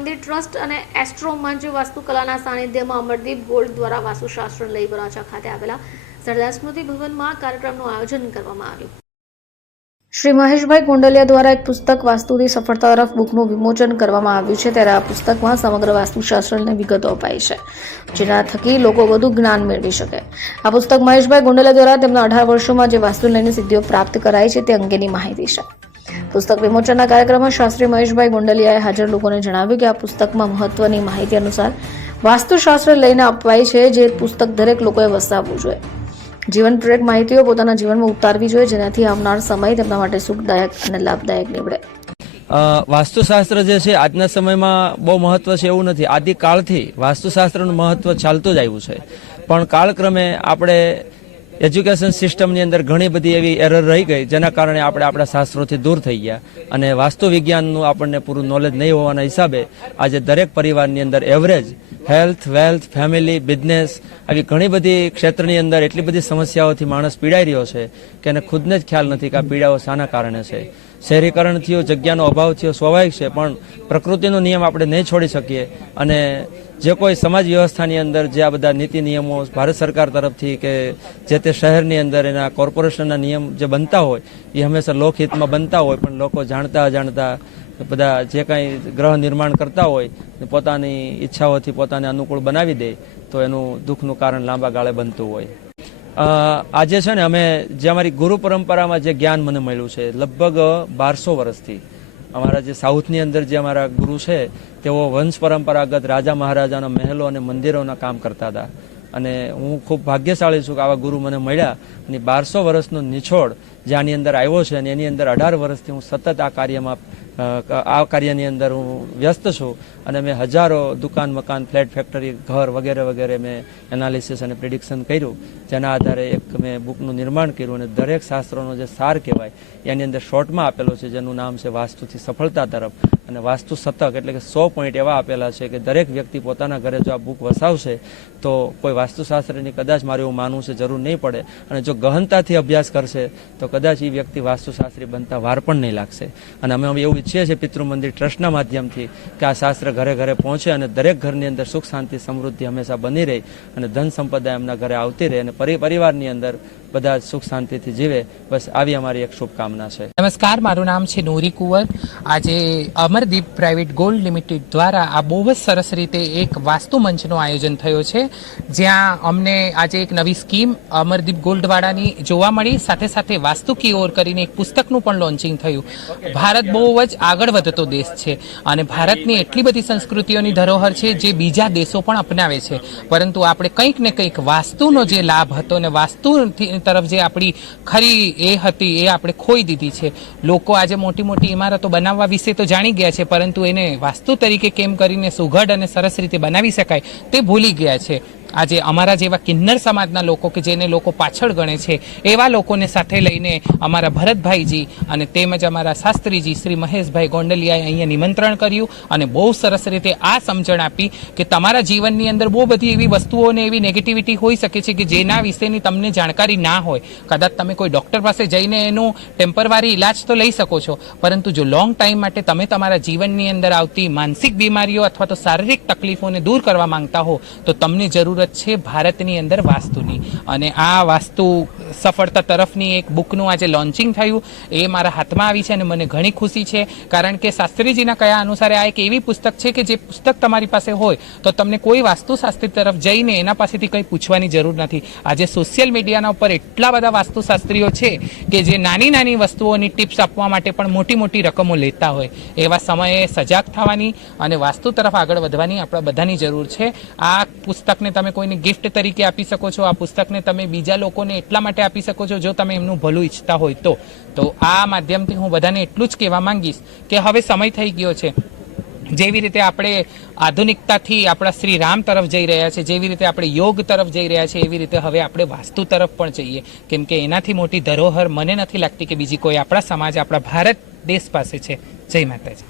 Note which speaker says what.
Speaker 1: મંદિર ટ્રસ્ટ અને એસ્ટ્રો મંચ વાસ્તુકલાના સાનિધ્યમાં અમરદીપ ગોલ્ડ દ્વારા વાસ્તુશાસ્ત્ર લઈ વરાછા ખાતે આવેલા સરદાર સ્મૃતિ ભવનમાં કાર્યક્રમનું આયોજન કરવામાં આવ્યું. શ્રી મહેશભાઈ કુંડલિયા દ્વારા એક પુસ્તક વાસ્તુની સફળતા તરફ બુકનું વિમોચન કરવામાં આવ્યું છે. ત્યારે આ પુસ્તકમાં સમગ્ર વાસ્તુશાસ્ત્રની વિગતો અપાઈ છે, જેના થકી લોકો વધુ જ્ઞાન મેળવી શકે. આ પુસ્તક મહેશભાઈ કુંડલિયા દ્વારા તેમના અઢાર વર્ષોમાં જે વાસ્તુ લઈને સિદ્ધિઓ પ્રાપ્ત કરાઈ છે તે અંગેની માહિતી છે. પુસ્તક વિમોચનના કાર્યક્રમમાં શાસ્ત્રી મહેશભાઈ ગુંડલિયાએ હાજર લોકોને જણાવ્યું કે આ પુસ્તકમાં મહત્વની માહિતી અનુસાર વાસ્તુશાસ્ત્ર લઈને અપાય છે જે પુસ્તક દરેક લોકોએ વસાવવું જોઈએ. જીવન પ્રેરક માહિતીઓ પોતાના જીવનમાં ઉતારવી જોઈએ જેનાથી આવનાર સમય તેમના માટે સુખદાયક અને લાભદાયક નીવડે.
Speaker 2: વાસ્તુશાસ્ત્ર જે છે આજના સમયમાં બહુ મહત્વ છે એવું નથી. આદિકાળથી વાસ્તુશાસ્ત્રનું મહત્વ ચાલતું જ આવ્યું છે. પણ કાળક્રમે આપણે એજ્યુકેશન સિસ્ટમની અંદર ઘણી બધી એવી એરર રહી ગઈ, જેના કારણે આપણે આપણા શાસ્ત્રોથી દૂર થઈ ગયા. અને વાસ્તુ વિજ્ઞાનનું આપણને પૂરું નોલેજ નહીં હોવાના હિસાબે આજે દરેક પરિવારની અંદર average health wealth family business આવી ઘણી બધી ક્ષેત્રની અંદર એટલી બધી સમસ્યાઓથી માણસ પીડાઈ રહ્યો છે કે એને ખુદને જ ખ્યાલ નથી કે આ પીડાઓ શાના કારણે છે. શહેરીકરણ થયું, જગ્યાનો અભાવ થયો, સ્વાભાવિક છે, પણ પ્રકૃતિનો નિયમ આપણે નહીં છોડી શકીએ. અને જે કોઈ સમાજ વ્યવસ્થાની અંદર જે આ બધા નીતિ નિયમો ભારત સરકાર તરફથી કે જે તે શહેરની અંદર એના કોર્પોરેશનના નિયમ જે બનતા હોય, એ હંમેશા લોકહિતમાં બનતા હોય, પણ લોકો જાણતા અજાણતા બધા જે કાંઈ ગ્રહ નિર્માણ કરતા હોય પોતાની ઈચ્છાઓથી પોતાને અનુકૂળ બનાવી દે, તો એનું દુઃખનું કારણ લાંબા ગાળે બનતું હોય. આજે છે ને અમે જે અમારી ગુરુ પરંપરામાં જે જ્ઞાન મને મળ્યું છે, લગભગ બારસો વર્ષથી અમારા જે સાઉથની અંદર જે અમારા ગુરુ છે, તેઓ વંશ પરંપરાગત રાજા મહારાજાના મહેલો અને મંદિરોના કામ કરતા હતા. અને હું ખૂબ ભાગ્યશાળી છું કે આવા ગુરુ મને મળ્યા અને બારસો વર્ષનો નિછોડ જે આની અંદર આવ્યો છે અને એની અંદર અઢાર વર્ષથી હું સતત આ કાર્યમાં આ કાર્યની અંદર હું વ્યસ્ત છું અને મેં હજારો દુકાન, મકાન, ફ્લેટ, ફેક્ટરી, ઘર વગેરે વગેરે મેં એનાલિસિસ અને પ્રિડિક્શન કર્યું, જેના આધારે એક મેં બુકનું નિર્માણ કર્યું અને દરેક શાસ્ત્રોનો જે સાર કહેવાય, એની અંદર શોર્ટમાં આપેલો છે, જેનું નામ છે વાસ્તુથી સફળતા તરફ. અને વાસ્તુ શતક એટલે કે સો પોઈન્ટ એવા આપેલા છે કે દરેક વ્યક્તિ પોતાના ઘરે જો આ બુક વસાવશે, તો કોઈ વાસ્તુશાસ્ત્રની કદાચ મારે એવું માનવું છે, જરૂર નહીં પડે. અને જો ગહનતાથી અભ્યાસ કરશે, તો કદાચ એ વ્યક્તિ વાસ્તુશાસ્ત્રી બનતા વાર પણ નહીં લાગશે. અને અમે હવે એવું ઈચ્છીએ છીએ પિતૃ મંદિર ટ્રસ્ટના માધ્યમથી કે આ શાસ્ત્ર ઘરે ઘરે પહોંચે અને દરેક ઘરની અંદર સુખ, શાંતિ, સમૃદ્ધિ હંમેશા બની રહે અને ધન સંપદા એમના ઘરે આવતી રહે અને પરિ- પરિવારની અંદર બધા સુખ શાંતિથી જીવે. બસ આવી અમારી એક શુભકામના છે.
Speaker 3: નમસ્કાર, મારું નામ છે નૂરી કુંવર. આજે અમરદીપ પ્રાઇવેટ ગોલ્ડ લિમિટેડ દ્વારા આ બહુ જ સરસ રીતે એક વાસ્તુ મંચનું આયોજન થયો છે, જ્યાં અમને આજે એક નવી સ્કીમ અમરદીપ ગોલ્ડવાળાની જોવા મળી. સાથે સાથે વાસ્તુ કિયોર કરીને એક પુસ્તકનું પણ લોન્ચિંગ થયું. ભારત બહુ જ આગળ વધતો દેશ છે અને ભારતની એટલી બધી સંસ્કૃતિઓની ધરોહર છે જે બીજા દેશો પણ અપનાવે છે. પરંતુ આપણે કંઈક ને કંઈક વાસ્તુનો જે લાભ હતો ને તરફ જે આપણી ખરી એ હતી એ આપણે ખોઈ દીધી છે. લોકો આજે મોટી મોટી ઇમારતો બનાવવા વિશે તો જાણી ગયા છે, પરંતુ એને વાસ્તુ તરીકે કેમ કરીને સુઘડ અને સરસ રીતે બનાવી શકાય તે ભૂલી ગયા છે. આજે અમારા જેવા કિન્નર સમાજના લોકો કે જેને લોકો પાછળ ગણે છે, એવા લોકોને સાથે લઈને અમારા ભરતભાઈજી અને તેમજ અમારા શાસ્ત્રીજી શ્રી મહેશભાઈ ગોંડલિયાએ અહીંયા નિમંત્રણ કર્યું અને બહુ સરસ રીતે આ સમજણ આપી કે તમારા જીવનની અંદર બહુ બધી એવી વસ્તુઓને એવી નેગેટિવિટી હોઈ શકે છે કે જેના વિશેની તમને જાણકારી ના હોય. કદાચ તમે કોઈ ડોક્ટર પાસે જઈને એનું ટેમ્પરવારી ઇલાજ તો લઈ શકો છો, પરંતુ જો લોંગ ટાઈમ માટે તમે તમારા જીવનની અંદર આવતી માનસિક બીમારીઓ અથવા તો શારીરિક તકલીફોને દૂર કરવા માંગતા હો, તો તમને જરૂરત છે ભારતની અંદર વાસ્તુની. અને આ વાસ્તુ સફળતા તરફની એક બુકનું આજે લોન્ચિંગ થયું. એ મારા હાથમાં આવી છે અને મને ઘણી ખુશી છે. કારણ કે શાસ્ત્રીજીના કયા અનુસારે આ એક એવી પુસ્તક છે કે જે પુસ્તક તમારી પાસે હોય, તો તમને કોઈ વાસ્તુશાસ્ત્રી તરફ જઈને એના પાસેથી કંઈ પૂછવાની જરૂર નથી. આજે સોશિયલ મીડિયાના ઉપર એટલા બધા વાસ્તુશાસ્ત્રીઓ છે કે જે નાની નાની વસ્તુઓની ટિપ્સ આપવા માટે પણ મોટી મોટી રકમો લેતા હોય. એવા સમયે સજાગ થવાની અને વાસ્તુ તરફ આગળ વધવાની આપણા બધાની જરૂર છે. આ પુસ્તકને તમે કોઈને ગિફ્ટ તરીકે આપી શકો છો, આ પુસ્તકને તમે બીજા લોકોને એટલા માટે આપી શકો છો, જો તમે એમનું ભલું ઈચ્છતા હોય તો. તો આ માધ્યમથી હું બધાને એટલું જ કહેવા માંગીશ કે હવે સમય થઈ ગયો છે. જેવી રીતે આપણે આધુનિકતાથી આપણા શ્રી રામ તરફ જઈ રહ્યા છે, જેવી રીતે આપણે યોગ તરફ જઈ રહ્યા છે, એવી રીતે હવે આપણે વાસ્તુ તરફ પણ જઈએ. કેમ કે એનાથી મોટી ધરોહર મને નથી લાગતી કે બીજી કોઈ આપણા સમાજ, આપણા ભારત દેશ પાસે છે. જય માતાજી.